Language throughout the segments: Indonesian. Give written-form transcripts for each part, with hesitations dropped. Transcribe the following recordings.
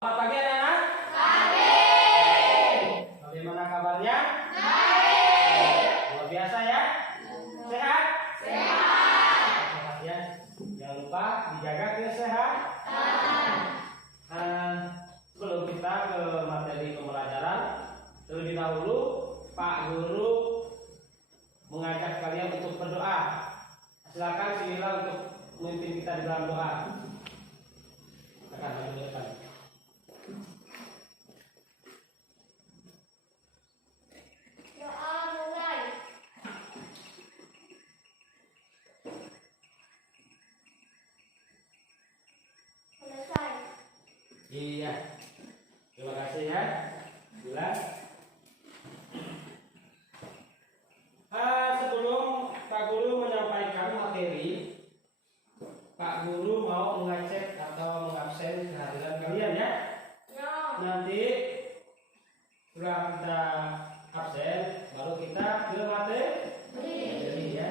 Selamat pagi anak-anak. Pagi. Bagaimana kabarnya? Baik. Luar biasa ya? Sehat? Sehat. Sehat ya. Jangan lupa dijaga kesehatan. Sebelum kita ke materi pembelajaran, terlebih dahulu Pak Guru mengajak kalian untuk berdoa. Silakan sila untuk memimpin kita di dalam doa. Akan maju ke depan. Doa mulai. Selesai. Iya. Terima kasih ya. Jelas. Sebelum Pak Guru menyampaikan materi, Pak Guru mau mengecek atau mengabsen kehadiran kalian ya. Ya. Nanti setelah kita absen, baru kita ke materi ya.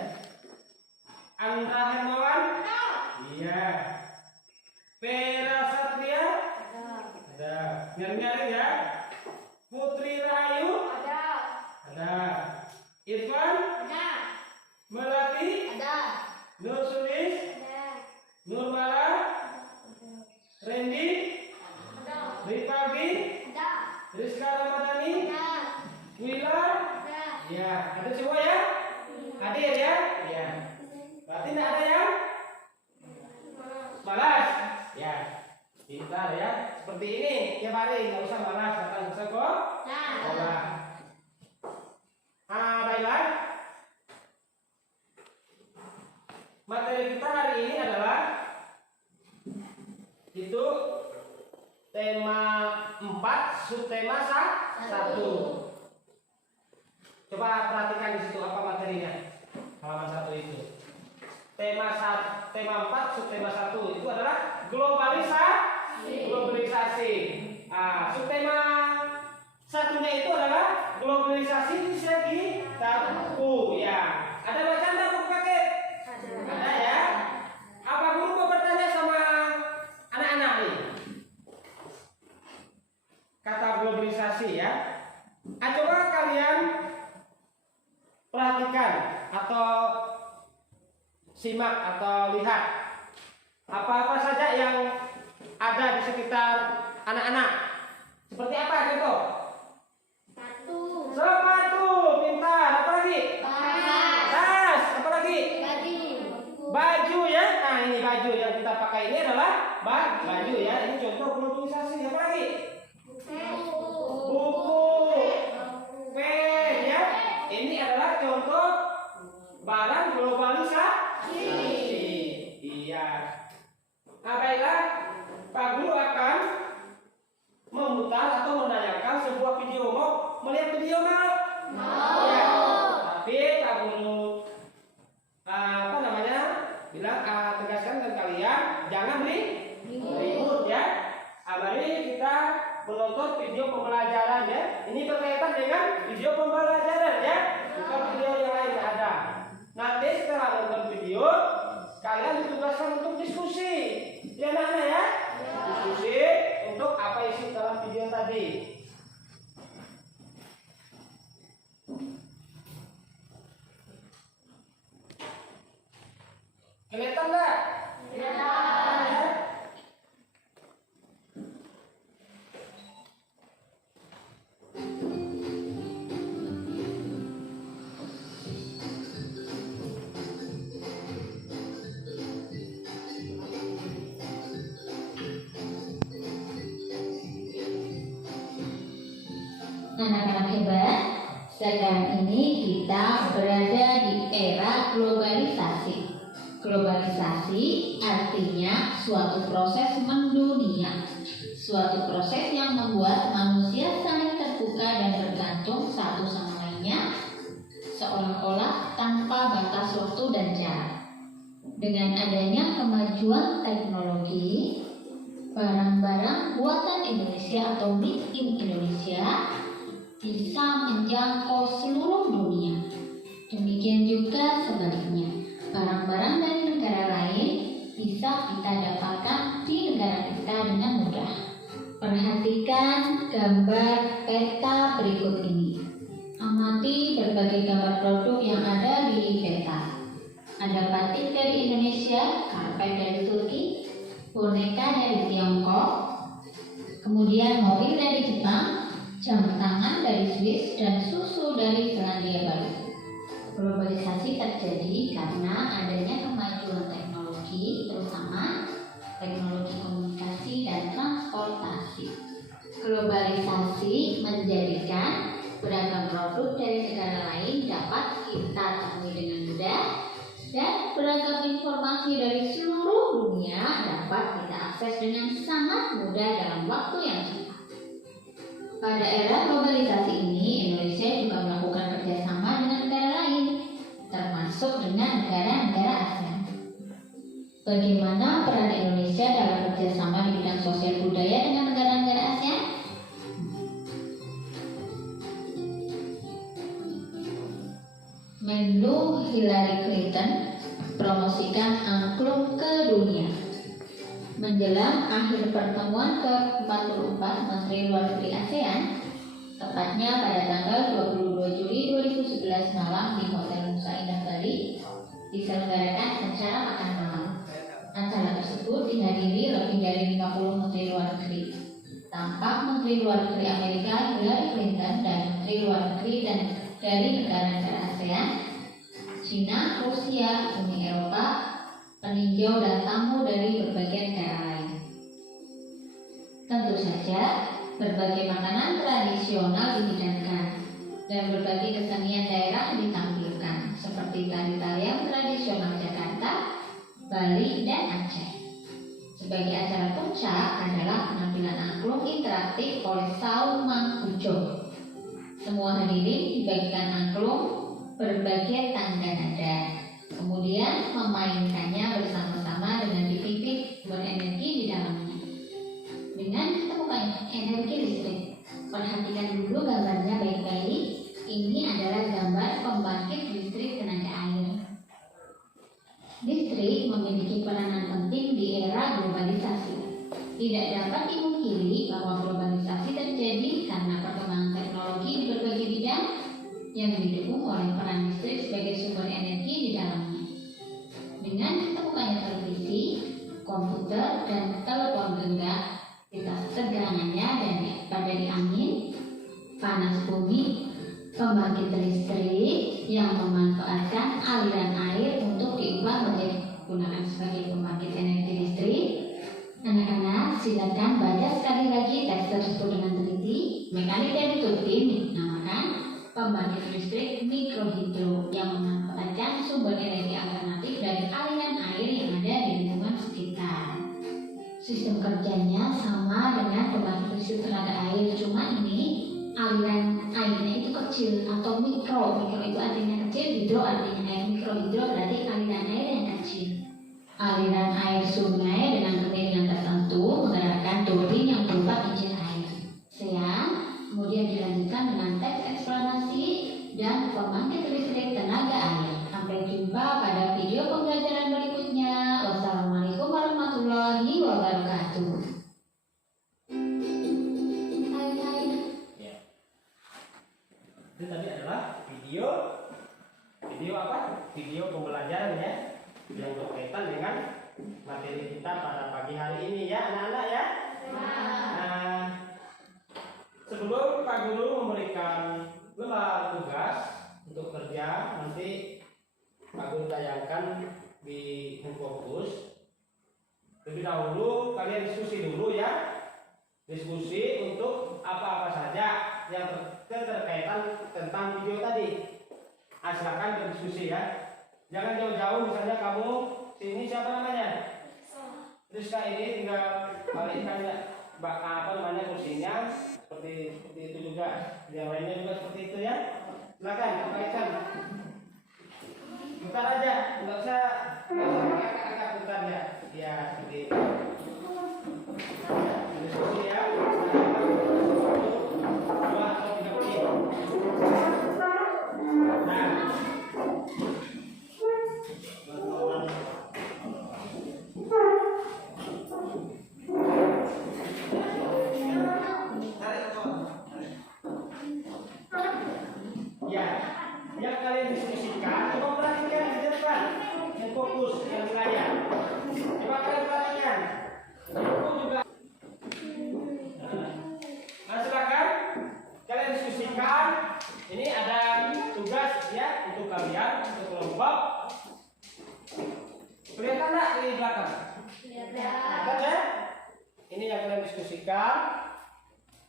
Andra Hermawan? Ada. Iya. Vera Satria? Ada. Ada. Nyari-nyari ya. Putri Rahayu? Ada. Ada. Irfan? Ada. Melati? Ada. Nur Sulis? Ada. Nurmala? Randy? Ada. Rivaldi? Ada. Rizka Ramadhani? Ada. Wila? Ada. Ya, ada semua ya? Hadir ya? Ya. Berarti tidak ada yang malas? Ya. Pintar ya. Seperti ini tiap hari, nggak usah malas, datang ke sekolah. Baiklah. Materi kita hari ini adalah itu tema 4, subtema 1. Coba perhatikan di situ apa materinya. Halaman 1 itu. Tema 4, subtema 1 itu adalah globalisasi. Subtema satunya itu adalah globalisasi di segi satu ya. Ada bacaan tak buku paket? Ada ya. Apa guru mau bertanya sama anak-anak nih? Kata globalisasi ya. Coba kalian perhatikan atau simak atau lihat apa-apa saja yang ada di sekitar anak-anak. Seperti apa contoh? Sepatu, pintar. Apa lagi? Tas. Apa lagi? Baju ya. Nah ini baju yang kita pakai ini adalah baju ya. Ini contoh globalisasi. Apa lagi? Buku, pen ya. Ini adalah contoh barang globalisasi. Iya. Nah baiklah, Pak Guru akan memutar atau menayangkan sebuah video. Mau melihat video mau? Ya. Tapi Pak Guru bilang tegaskan ke kalian jangan ribut ya. Mari kita menonton video pembelajaran ya. Ini berkaitan dengan video pembelajaran ya, bukan video yang lain ada. Nanti setelah nonton video kalian ditugaskan untuk diskusi ya anak-anak ya. Diskusi untuk apa isi dalam video tadi. Kelihatan nggak? Kelihatan. Anak-anak hebat, sekarang ini kita berada di era globalisasi. Globalisasi artinya suatu proses mendunia, suatu proses yang membuat manusia saling terbuka dan bergantung satu sama lainnya, seolah-olah tanpa batas waktu dan jarak. Dengan adanya kemajuan teknologi, barang-barang buatan Indonesia atau made in Indonesia bisa menjangkau seluruh dunia. Demikian juga sebaliknya, barang-barang dari negara lain bisa kita dapatkan di negara kita dengan mudah. memberikan gambar peta berikut ini. Amati berbagai gambar produk yang ada di peta. Ada batik dari Indonesia, karpet dari Turki, boneka dari Tiongkok, kemudian mobil dari Jepang, jam tangan dari Swiss, dan susu dari Selandia Baru. Globalisasi terjadi karena adanya kemajuan teknologi, terutama teknologi komunikasi dan transportasi. Globalisasi menjadikan beragam produk dari negara lain dapat kita temui dengan mudah, dan beragam informasi dari seluruh dunia dapat kita akses dengan sangat mudah dalam waktu yang cepat. Pada era globalisasi ini, Indonesia juga melakukan kerjasama dengan negara lain, termasuk dengan negara-negara ASEAN. Bagaimana peran Indonesia dalam kerjasama di bidang sosial budaya dengan negara-negara ASEAN? Menlu Hillary Clinton promosikan angklung ke dunia. Menjelang akhir pertemuan ke-44 Menteri Luar Negeri ASEAN, tepatnya pada tanggal 22 Juli 2011 malam di Hotel Nusa Indah Bali, diselenggarakan acara makan malam. Acara tersebut dihadiri lebih dari 50 Menteri Luar Negeri. Tampak Menteri Luar Negeri Amerika Hillary Clinton dan Menteri Luar Negeri dan dari negara-negara ASEAN, China, Rusia, Uni Eropa, peninjau dan tamu dari berbagai negara lain. Tentu saja, berbagai makanan tradisional dihidangkan dan berbagai kesenian daerah ditampilkan, seperti tari tarian tradisional Jakarta, Bali, dan Aceh. Sebagai acara puncak adalah penampilan angklung interaktif oleh Saung Mangkujo. Semua hadirin dibagikan angklung berbagai tanda nada, kemudian memainkannya bersama-sama dengan dipipit berenergi di dalamnya. Dengan ditemukannya energi listrik, perhatikan dulu gambarnya baik-baik. Ini adalah gambar pembangkit listrik tenaga air. Listrik memiliki peranan penting di era globalisasi. Tidak dapat dimungkiri bahwa globalisasi terjadi karena perkembangan teknologi di berbagai bidang yang didukung oleh peran listrik sebagai sumber energi di dalamnya. Dengan ditemukannya televisi, komputer, dan telepon genggam, tegangannya dan dari angin, panas bumi, pembangkit listrik yang memanfaatkan aliran air untuk diubah menjadi gunakan sebagai pembangkit energi listrik. Anak-anak, silakan baca sekali lagi teks tersebut dengan teliti. Mekanik dari turbin dinamakan pembangkit listrik mikrohidro yang memanfaatkan sumber energi alternatif dari aliran air yang ada di lingkungan sekitar. Sistem kerjanya sama dengan pembangkit listrik tenaga air, cuma ini aliran airnya itu kecil atau mikro. Mikro itu artinya kecil, hidro artinya air. Mikrohidro berarti aliran air yang kecil. Aliran air sungai dengan kemiringan tertentu menggerakkan turbin yang berupa kincir air. Kemudian dilanjutkan dengan teks eksplanasi dan pembangkit listrik tenaga air. Sampai jumpa pada video pembelajaran berikutnya. Wassalamualaikum warahmatullahi wabarakatuh. Itu tadi adalah video apa? Video pembelajaran ya, yang berkaitan dengan materi kita pada pagi hari ini ya, anak-anak ya. Nah, sebelum Pak Guru memberikan lembar tugas untuk kerja, nanti Pak Guru tayangkan di Infokus. Lebih dahulu kalian diskusi dulu ya, diskusi untuk apa-apa saja yang terkaitan tentang video tadi. Silakan berdiskusi ya. Jangan jauh-jauh, misalnya kamu sini siapa namanya? Rizka, ini tinggal balikkan ya, apa namanya kursinya seperti itu juga. Yang lainnya juga seperti itu ya. Silakan balikkan. Bentar aja, nggak usah agak bentar ya. Ya seperti itu. Diskusi ya. Dua atau 3 menit. Nah. fisikal.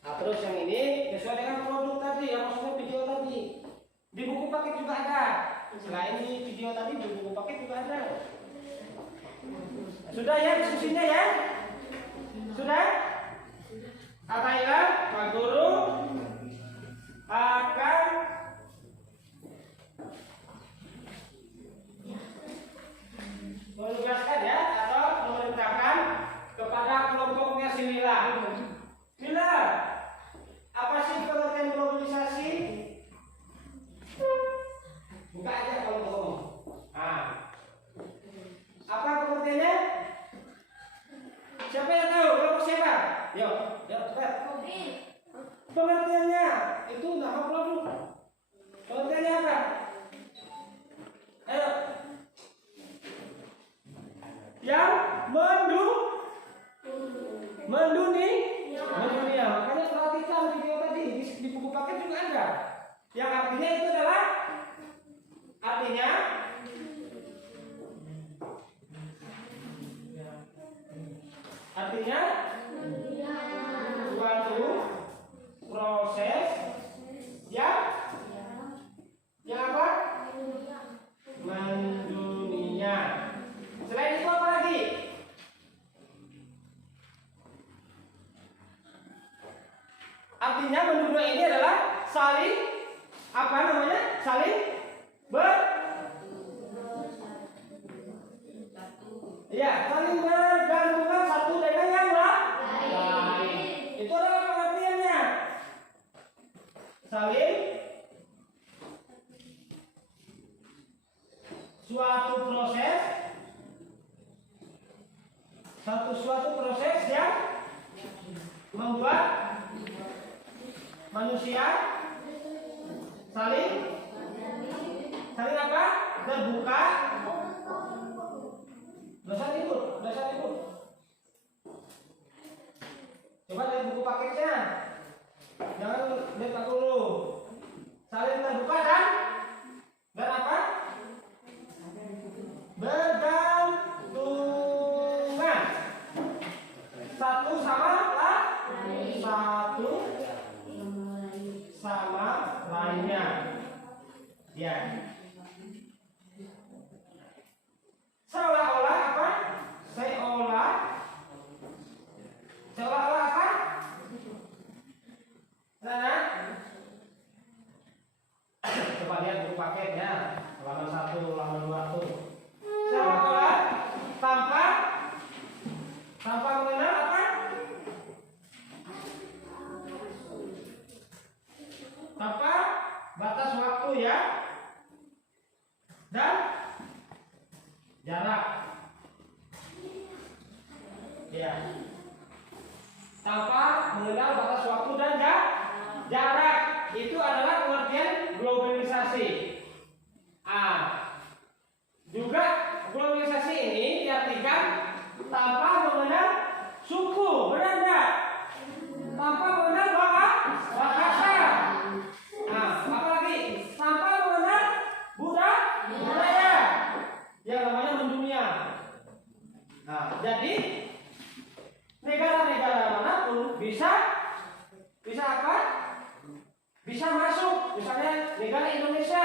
Nah, terus yang ini sesuai dengan produk tadi, yang maksudnya video tadi. Di buku paket juga ada. Selain di video tadi, di buku paket juga ada. Sudah ya diskusinya ya? Sudah? Katanya Pak Guru akan menugaskan ya atau memerintahkan kepada kelompoknya si Mila. Mila, apa sih pengertian globalisasi? Buka aja kalau ngomong. Nah, apa pengertiannya? Siapa yang tahu? Kelompok siapa? Yuk, cepat. Pengertiannya itu nama produk. Pengertiannya apa? Ayo. Yang mendunia. Makanya perhatikan video tadi di buku paket juga ada. Yang artinya itu adalah artinya suatu proses yang apa? Mendunia. Selain itu apa lagi? Artinya mendunia ini adalah saling apa namanya? Saling saling bergabungan satu dengan yang lain. Itu adalah pengertiannya. Saling suatu proses yang membuat manusia saling apa? Terbuka. Dosa tidur. Coba lihat buku paketnya. Jangan lihat dulu. Saling terbuka dan apa? Bergantungan satu sama lainnya. Ya. Seolah-olah apa? Seolah-olah apa? Nah, coba lihat buku paketnya. Halaman 1, halaman 2 tuh. Seolah-olah tanpa mengenal apa? Tanpa batas waktu ya. Dan jarak. Ya. Tanpa mengenal batas waktu dan jarak. Itu adalah pengertian globalisasi. Juga globalisasi ini diartikan tanpa mengenal suku, benar enggak? Tanpa mengenal bahasa. Apalagi tanpa mengenal budaya. Yang namanya mendunia. Jadi negara-negara manapun bisa apa? Bisa masuk. Misalnya negara Indonesia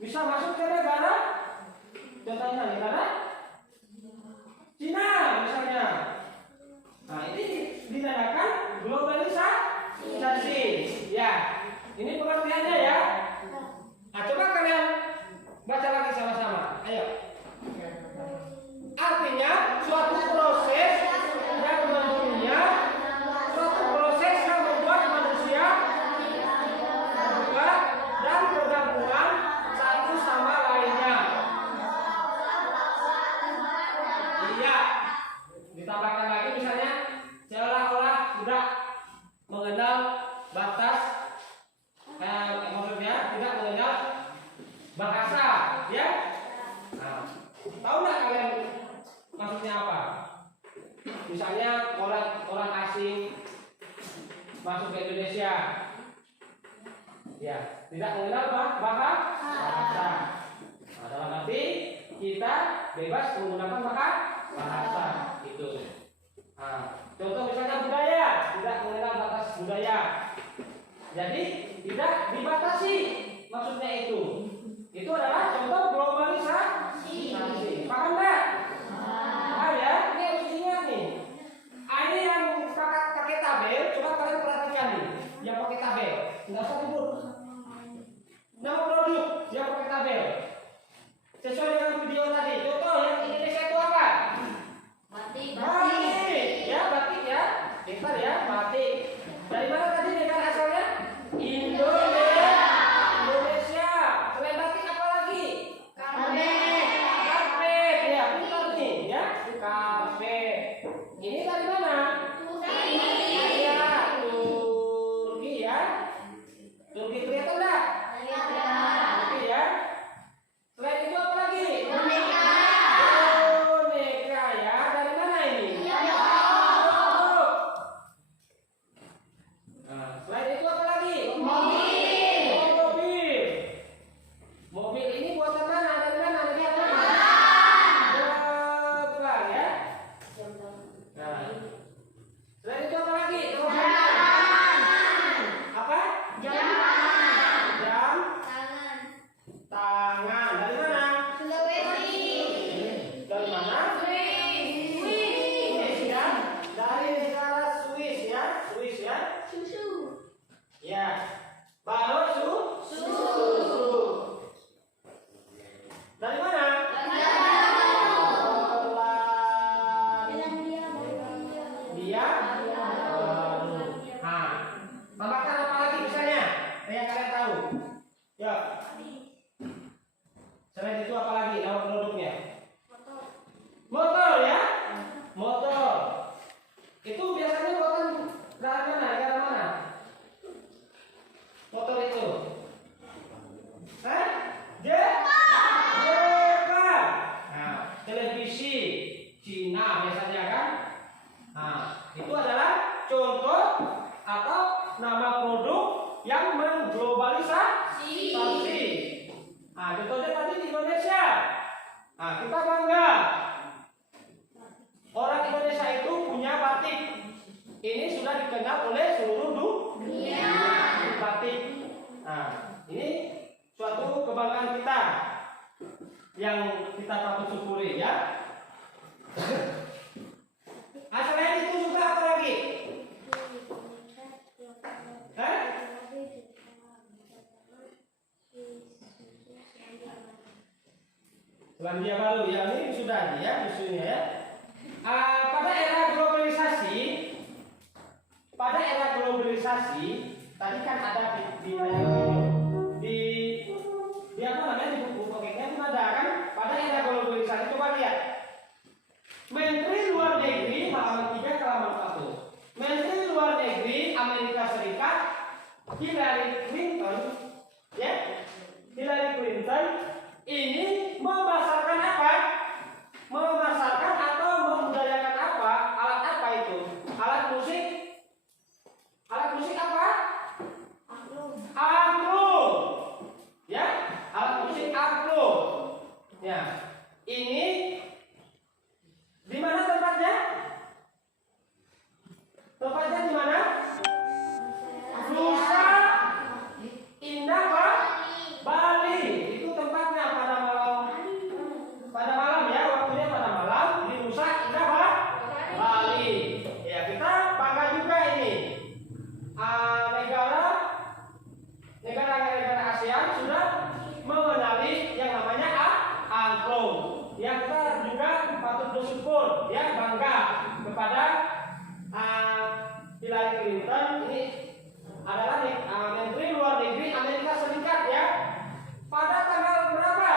bisa masuk ke negara, contohnya negara Cina misalnya. Ini dinamakan globalisasi. Ya, ini pengertiannya ya. Coba kalian baca lagi sama-sama. Ayo. Artinya suatu proses yang mendunia, suatu proses yang membuat manusia terbuka dan bergabungan satu sama lainnya. Iya. Ditambahkan lagi misalnya seolah-olah sudah mengenal batas, maksudnya tidak mengenal bahasa, ya. Tahu nggak kalian maksudnya apa? Misalnya orang asing masuk ke Indonesia, ya tidak mengenal bahasa. Dalam arti kita bebas menggunakan bahasa itu. Contoh misalnya budaya, tidak mengenal batas budaya. Jadi tidak dibatasi, maksudnya itu. Itu adalah contoh globalisasi. Paham nggak? Paham ya? Ini harus diingat nih. Ini yang pakai tabel, coba kalian perhatikan nih. Yang pakai tabel, nggak usah ribut. Nama produk yang pakai tabel. Sesuai dengan video tadi. Contoh yang Indonesia itu apa? Batik. Ya, batik ya. Pintar ya, batik. Dari mana tadi negara asalnya? Indonesia. Selain batik apa lagi? Karpet. Ya, pintar nih ya. Karpet. Ini dari mana? Ya, Turki ya. Turki kelihatan enggak? Turki ya. Selain itu apa lagi? Boneka ya. Dari mana ini? Nah, selain itu apa lagi? Mobil. Mobil ini buatan mana? Dari mana? Dari mana? Jepang ya. Nah, selain itu apa lagi? Apa? Jam. Tangan. Dari mana? Dari mana? Swiss ya. Dari negara Swiss ya. Swiss ya. Ya. Baru susu. Dari mana? Dia. Nah, tambahkan apa lagi misalnya? Yang kalian tahu. Ya. Selain itu apa lagi nama produknya? Motor ya. Motor. Itu biasanya buatan dari mana? Negara mana? Motor itu. Jepang. Nah, televisi Cina biasanya kan? Nah, itu adalah contoh atau nama produk yang mengglobalisasi. Nah, contohnya tadi di Indonesia. Nah, kita bangga. Orang Indonesia itu punya batik. Ini sudah dikenal oleh seluruh dunia. Batik. Nah, ini suatu kebanggaan kita yang kita patut syukuri ya. Nah, selain itu juga apa lagi? Selandia Baru ya, ini sudah ya musuhnya ya. Pada era globalisasi, tadi kan ada di apa namanya di buku paketnya itu ada kan? Pada era globalisasi coba lihat. Menteri Luar Negeri halaman 3 ke halaman 1. Menteri Luar Negeri Amerika Serikat Hillary Clinton ya. Hillary Clinton ini memasarkan apa? Memasarkan atau membudayakan apa? Alat apa itu? Alat musik. Alat musik apa? Angklung. Ya, alat musik angklung. Ya. Ini di mana tempatnya? Tempatnya di mana? Nusa Indah Bali. Itu tempatnya pada malam ya, waktunya pada malam di Nusa Indah Bali. Ya, kita bangga juga ini. Negara ASEAN sudah mengenali yang namanya angklung. Yang kita juga patut bersyukur ya, bangga kepada Hillary Clinton. Ini adalah Menteri Luar Negeri Amerika Serikat ya. Pada tanggal berapa?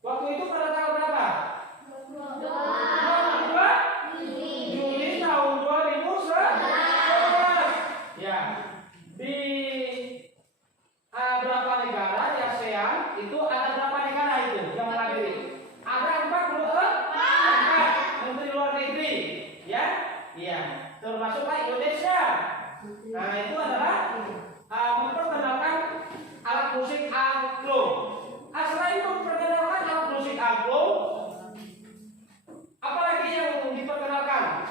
Waktu itu pada tanggal berapa? 22 Juli tahun 2011. Ya. Di berapa negara di ASEAN itu ada berapa negara itu yang menghadiri? Ada 44 menteri luar negeri ya. Iya, termasuklah Indonesia. Nah, itu adalah memperkenalkan alat musik angklung. Selain memperkenalkan alat musik angklung, apalagi yang diperkenalkan?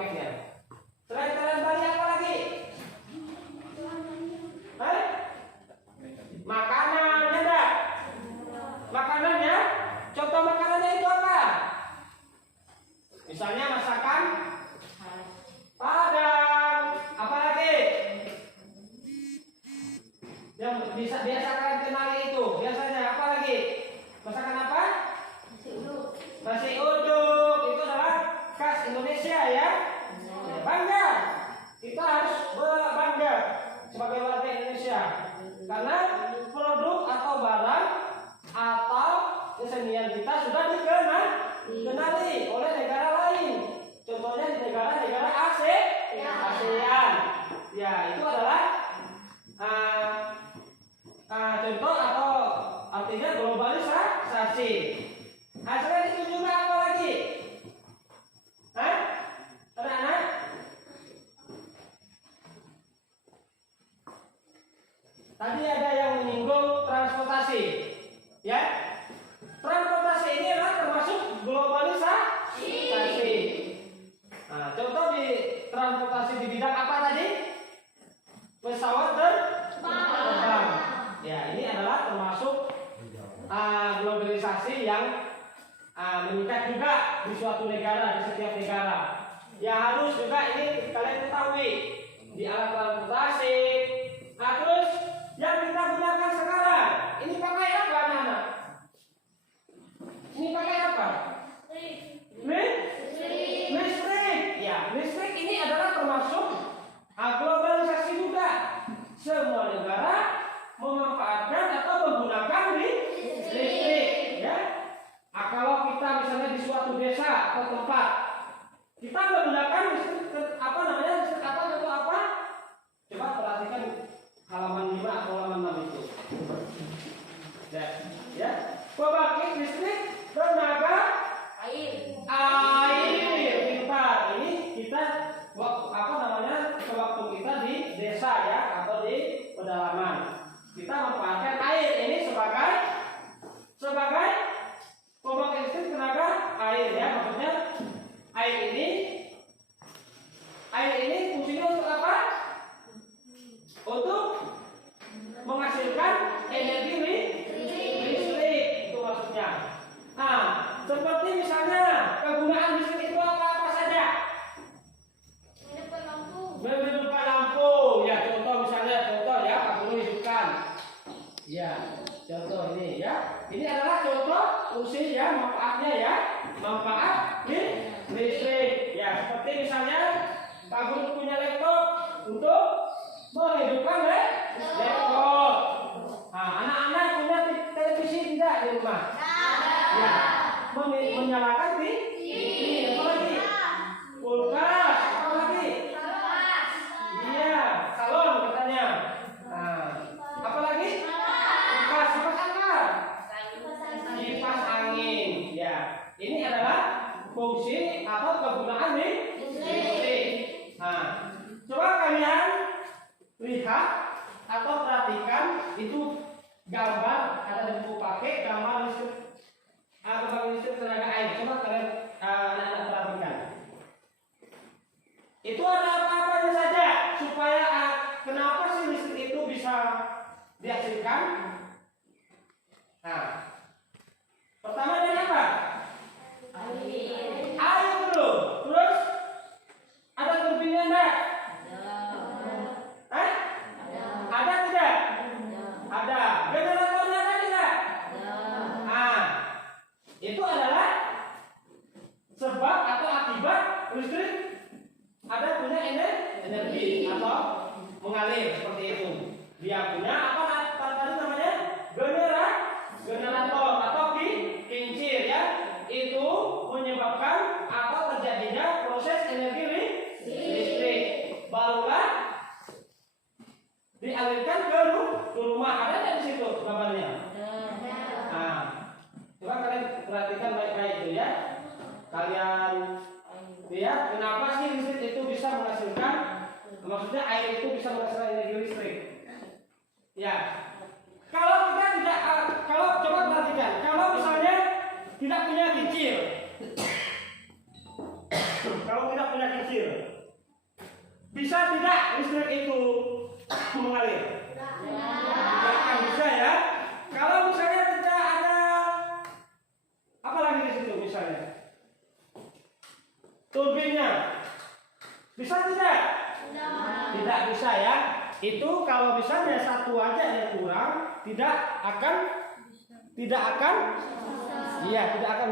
pembangkitnya. Selain taran Bali apa lagi? Hah? Makanan, ada? Makanannya? Contoh makanannya itu apa? Misalnya masakan Padang. Apa lagi? Yang biasa kalian kenali itu. Biasanya apa lagi? Masakan apa? Nasi uduk. Itu adalah khas Indonesia ya. Bangga. Kita harus berbangga sebagai warga Indonesia. Karena produk atau barang atau kesenian kita sudah dikenali oleh negara lain. Contohnya di negara-negara ASEAN. Ya, itu adalah contoh atau artinya globalisasi. Selain itu juga apa lagi? Hah? Anak-anak? Tadi ada yang menyinggung transportasi. Ya? Transportasi ini adalah termasuk globalisasi. Nah, contoh di transportasi di bidang apa tadi? Pesawat terbang. Ya, ini adalah termasuk globalisasi yang meningkat juga di suatu negara, di setiap negara. Ya harus juga ini kalian ketahui di alat transportasi. Nah, terus yang kita gunakan sekarang, ini pakai apa anak-anak? Ini pakai apa? Listrik. Ya, listrik ini adalah termasuk globalisasi juga. Semua negara memanfaatkan atau menggunakan listrik. Ya. Kalau kita misalnya di suatu desa atau tempat, kita menggunakan listrik apa namanya? Listrik apa atau apa? Coba perhatikan halaman 5 atau halaman 6 itu. Ya. Pembangkit listrik tenaga air. Pintar. Ini kita apa namanya? Sewaktu kita di desa ya atau di pedalaman, kita memanfaatkan air ini sebagai pembangkit listrik tenaga air ya. Maksudnya air ini fungsinya untuk apa? Untuk menghasilkan energi listrik, itu maksudnya. Nah, seperti misalnya kegunaan listrik itu apa saja? Menghidupkan lampu. Ya, contoh ya, Pak Guru hidupkan. Ya, contoh ini ya. Ini adalah contoh fungsi ya, manfaatnya ya. Manfaat listrik. Ya, seperti misalnya Pak Guru punya laptop untuk menghidupkan laptop. Nah, anak-anak punya televisi tidak di rumah? Ya, menyalakan TV. Apa lagi? Kulkas. Apa lagi? Iya, salon katanya. Nah, apa lagi? Kipas angin. Ya, ini adalah fungsi atau kegunaan listrik. Nah, coba kalian lihat atau perhatikan itu gambar ada di buku pakai gambar listrik tenaga air. Coba kalian anak-anak perhatikan. Itu ada apa-apanya saja supaya kenapa sih listrik itu bisa dihasilkan? Nah, pertama dari apa? Air dulu. Terus ada turbinnya enggak? Ada tidak? Ada. Generatornya ada tidak? Nah, itu adalah sebab atau akibat listrik ada punya energi atau mengalir seperti itu. Dia punya apa tadi namanya? Generator atau kincir ya. Itu menyebabkan atau terjadinya proses energi listrik. Barulah dialirkan ke rumah. Ada nggak di situ gambarnya? Nah, coba kalian perhatikan baik-baik itu ya. Kalian lihat kenapa sih listrik itu bisa menghasilkan, maksudnya air itu bisa menghasilkan energi listrik. Ya, kalau kita tidak, kalau coba perhatikan, kalau misalnya tidak punya kincir, kalau tidak punya kincir, itu kalau misalnya satu aja yang kurang tidak akan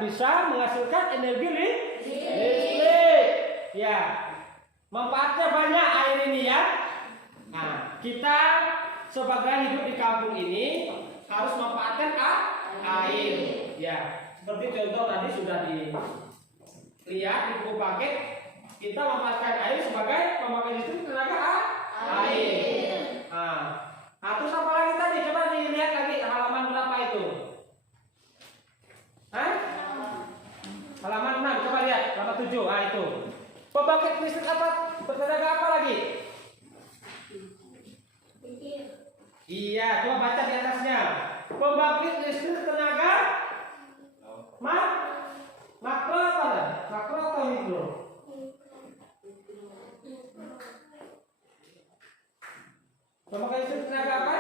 bisa menghasilkan energi listrik. Ya, manfaatnya banyak air ini ya. Nah, kita sebagai hidup di kampung ini harus memanfaatkan air. Ya, seperti contoh tadi sudah dilihat di buku paket, kita memanfaatkan air sebagai pembangkit listrik tenaga air. Nah, terus apa lagi tadi? Coba dilihat lagi halaman berapa itu? Halaman 6, coba lihat, halaman 7. Itu. Pembangkit listrik apa? Bertenaga apa lagi? Iya, coba baca di atasnya. Pembangkit listrik tenaga makro apa? Makro atau mikro? Pembangkit listrik tenaga apa?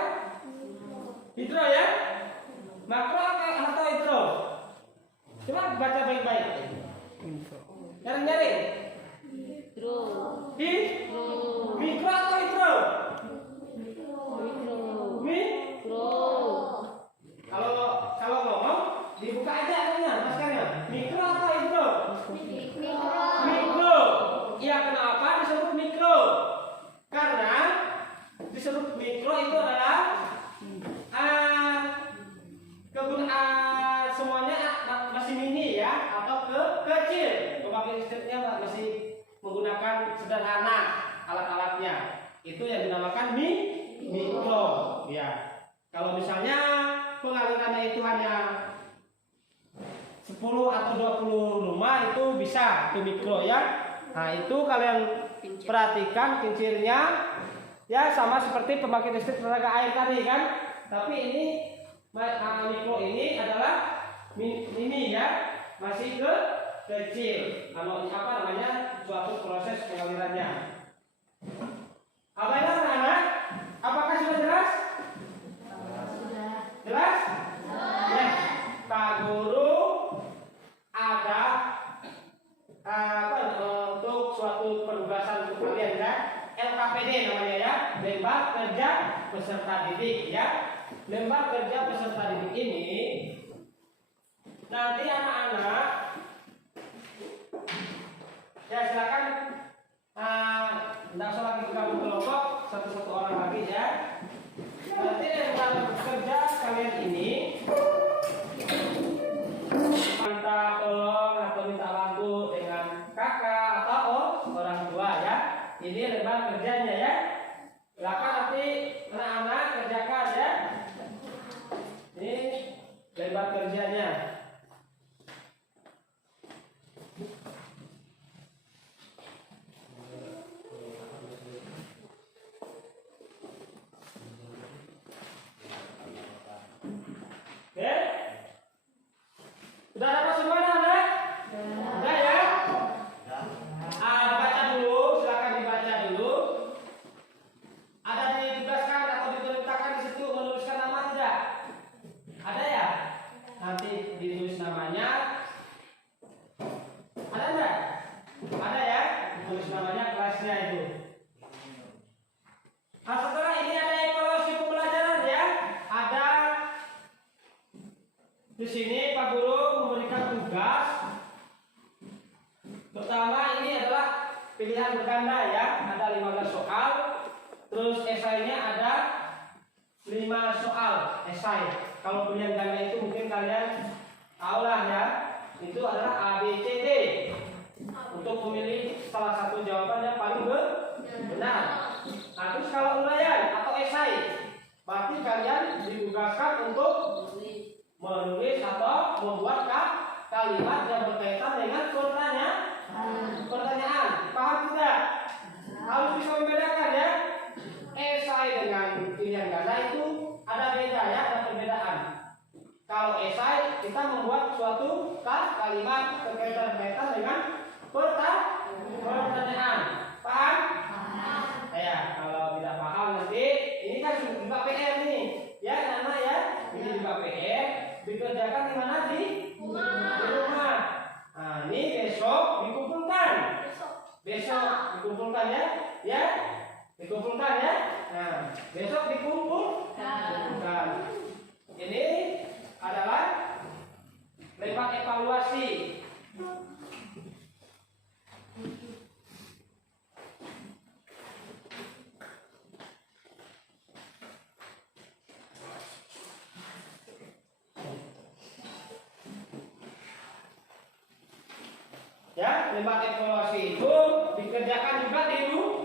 Hidro ya? Makro atau hidro? Coba baca baik-baik. Nyari-nyari. Mikro atau hidro? Kalau ngomong dibuka aja artinya, maskernya. Mikro atau hidro? Mikro. Iya, kenapa disebut mikro? Karena disebut mikro itu adalah kegunaan semuanya masih mini ya, atau kecil. Pembangkit listriknya masih menggunakan sederhana alat-alatnya. Itu yang dinamakan mikro. Ya. Kalau misalnya pengalirannya itu hanya 10 atau 20 rumah itu bisa ke mikro ya. Nah, itu kalian perhatikan kincirnya ya, sama seperti pembangkit listrik tenaga air tadi kan. Tapi ini mikro ini adalah mini ya, masih kecil. Kalau apa namanya, suatu proses pengalirannya. Apa itu anak-anak? Apakah sudah jelas? Jelas? Ya. Pak Guru ada untuk suatu penugasan untuk kalian ya. LKPD namanya ya, lembar kerja peserta didik ya. Lembar kerja peserta didik ini nanti anak-anak ya silakan tidak usah lagi bergabung kelompok, satu-satu orang lagi ya. Nanti lembar kerja kalian ini minta tolong atau minta bantu dengan kakak atau orang tua ya. Ini lembar kerjanya ya. Silakan nanti anak-anak kerjakan ya. Ini lembar kerjanya. Oke? Sudah dapat semua anak? Sudah ya? Baca dulu, silakan dibaca dulu. Ada ditugaskan atau diperintahkan di situ menuliskan nama tidak? Ada ya? Nanti ditulis namanya. Ada enggak? Ada ya? Ditulis namanya, kelasnya itu. Nah, setelah ini ada evaluasi pembelajaran ya. Ada di sini Pak Guru memberikan tugas. Pertama ini adalah pilihan berganda ya. Ada 15 soal. Terus esainya ada 5 soal esai. Kalau pilihan ganda itu mungkin kalian tahu lah ya. Itu adalah A, B, C, D. Untuk memilih salah satu jawaban yang paling benar. Nah, terus kalau uraian atau esai, berarti kalian ditugaskan untuk menulis atau membuat kalimat yang berkaitan dengan pertanyaan. Paham tidak? Harus bisa membedakan ya. Esai dengan pilihan ganda itu ada beda ya, ada perbedaan. Kalau esai kita membuat suatu kalimat berkaitan dengan pertanyaan. Paham? Ya, kalau tidak paham nanti ini kan juga PR nih. Ya, Nana ya. Ini juga PR dikerjakan di mana? Di rumah. Nah, ini besok dikumpulkan. Besok dikumpulkan ya. Ya. Dikumpulkan ya. Nah, besok dikumpulkan. Ini adalah lewat evaluasi. Ya, lewat evaluasi itu dikerjakan juga di rumah.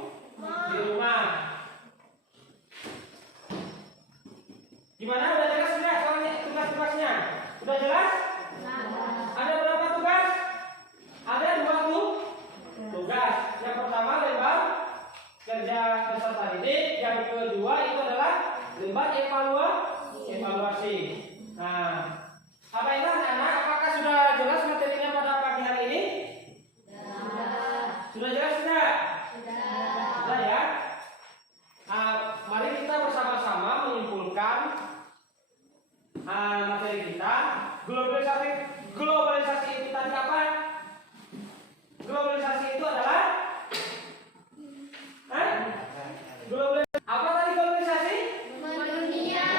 Gimana? Udah jelas sudah soalnya tugas-tugasnya? Udah jelas? Ada berapa tugas? Ada 2 tugas. Yang pertama lembar kerja peserta didik, yang kedua itu adalah lembar evaluasi. Nah, apa itu anak-anak? Apakah sudah jelas materinya pada pagi hari ini? Sudah jelas sudah? Sudah ya. Mari kita bersama-sama menyimpulkan materi kita. Globalisasi itu tadi apa? Globalisasi itu adalah apa tadi globalisasi? Mendunia.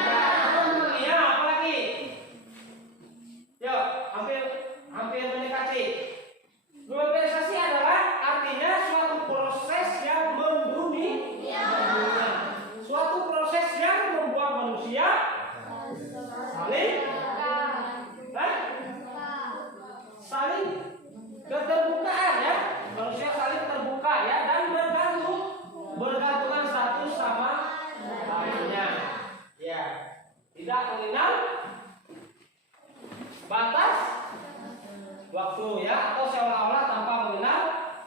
Dunia, apa lagi? Yuk, hampir mendekati. Globalisasi adalah artinya suatu proses yang mendunia. Suatu proses yang membuat manusia saling keterbukaan ya, manusia saling terbuka ya, dan bergantungan satu sama lainnya ya, tidak mengenal batas waktu ya, atau seolah-olah tanpa mengenal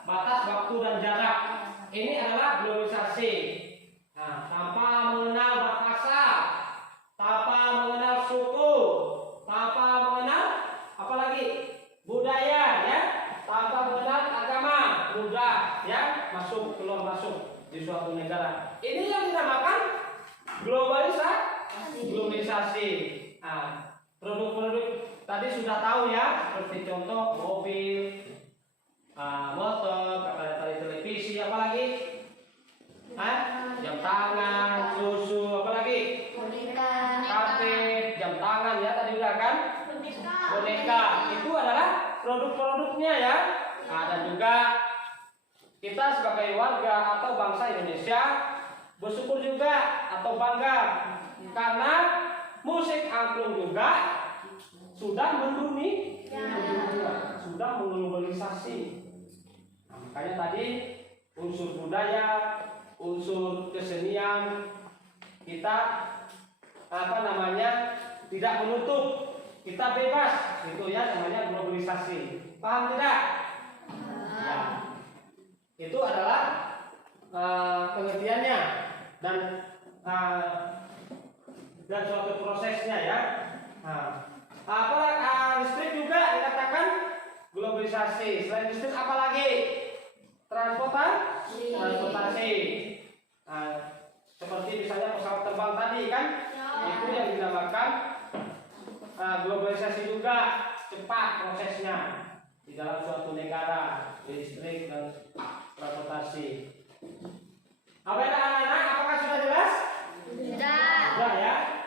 batas waktu dan jarak. Ini adalah globalisasi. Nah, tanpa mengenal bahasa, tanpa mengenal suku, tanpa mengenal apalagi budaya ya, tanpa mengenal agama, mudah ya masuk keluar masuk di suatu negara. Ini yang dinamakan globalisasi. Nah, produk-produk tadi sudah tahu ya, seperti contoh mobil, motor, tadi televisi, apalagi jam tangan, susu, apalagi karpet, jam tangan ya tadi udah kan, boneka, itu adalah produk-produknya ya. Nah, dan juga kita sebagai warga atau bangsa Indonesia bersyukur juga atau bangga karena musik angklung juga sudah mendunia, sudah mengglobalisasi. Nah, makanya tadi unsur budaya, unsur kesenian kita tidak menutup, kita bebas, itu ya namanya globalisasi. Paham tidak? Ya. Itu adalah pengertiannya dan suatu prosesnya ya. Listrik juga dikatakan globalisasi. Selain listrik apa lagi? Transportasi. Seperti misalnya pesawat terbang tadi kan, itu yang dinamakan globalisasi juga, cepat prosesnya di dalam suatu negara, listrik dan transportasi. Apa ya anak-anak? Apakah sudah jelas? Sudah ya.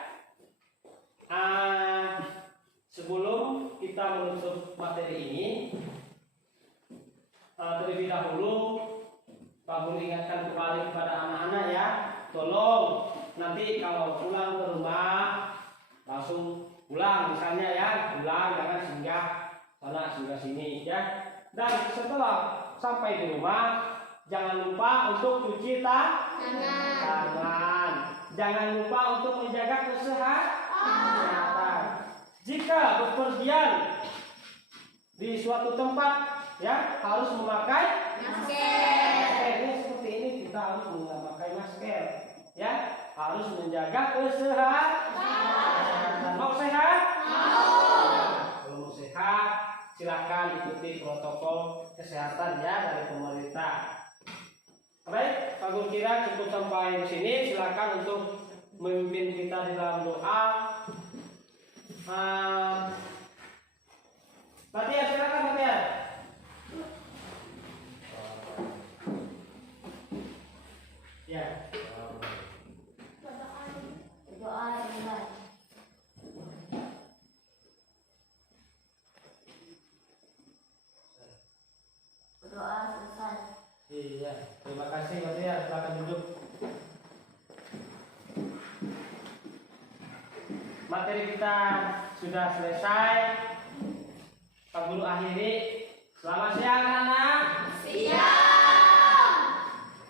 Sebelum kita menutup materi ini, terlebih dahulu Pak Guru ingatkan kembali kepada anak-anak ya, tolong nanti kalau pulang ke rumah langsung pulang misalnya ya, pulang jangan singgah sana singgah sini ya. Dan setelah sampai di rumah jangan lupa untuk cuci tangan. Jangan lupa untuk menjaga kesehatan. Jika bepergian di suatu tempat ya harus memakai masker. Ini seperti ini kita harus memakai masker ya, harus menjaga kesehatan. Mau sehat? Kalau mau sehat silakan ikuti protokol kesehatan ya dari pemerintah. Baik, Pak Guru kira cukup sampai di sini. Silakan untuk memimpin kita di dalam doa. Latihan, silakan latihan. Ya. Iya, terima kasih Mas Ria, silakan duduk. Materi kita sudah selesai. Pak Guru akhiri